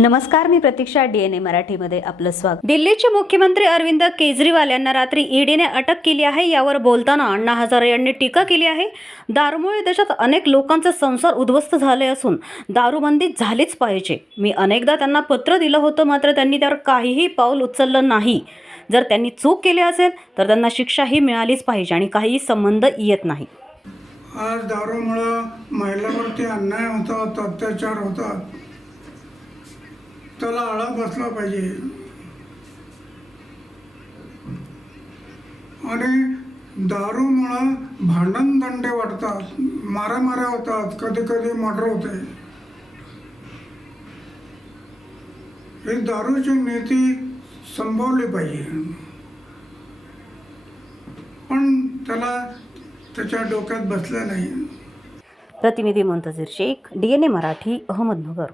नमस्कार मी प्रतीक्षा डीएनए मराठीमध्ये आपलं स्वागत. दिल्लीचे मुख्यमंत्री अरविंद केजरीवाल यांना रात्री ईडीने अटक केली आहे. यावर बोलताना अण्णा हजारे यांनी टीका केली आहे. दारूमुळे देशात अनेक लोकांचे संसार उद्ध्वस्त झाले असून दारूबंदी झालीच पाहिजे. मी अनेकदा त्यांना पत्र दिलं होतं मात्र त्यांनी त्यावर काहीही पाऊल उचललं नाही. जर त्यांनी चूक केली असेल तर त्यांना शिक्षाही मिळालीच पाहिजे आणि काहीही संबंध येत नाही. आज दारूमुळं महिलांवरती अन्याय होतात अत्याचार होतात त्याला आळा बसला पाहिजे. आणि दारूमुळं भांडण दंडे वाढतात मारामाऱ्या होतात कधी कधी मर्डर होते. हे दारूची नीती संभवली पाहिजे. पण त्याला त्याच्या डोक्यात बसलं नाही. प्रतिनिधी Muntazir Shaikh D N A Marathi Ahmednagar.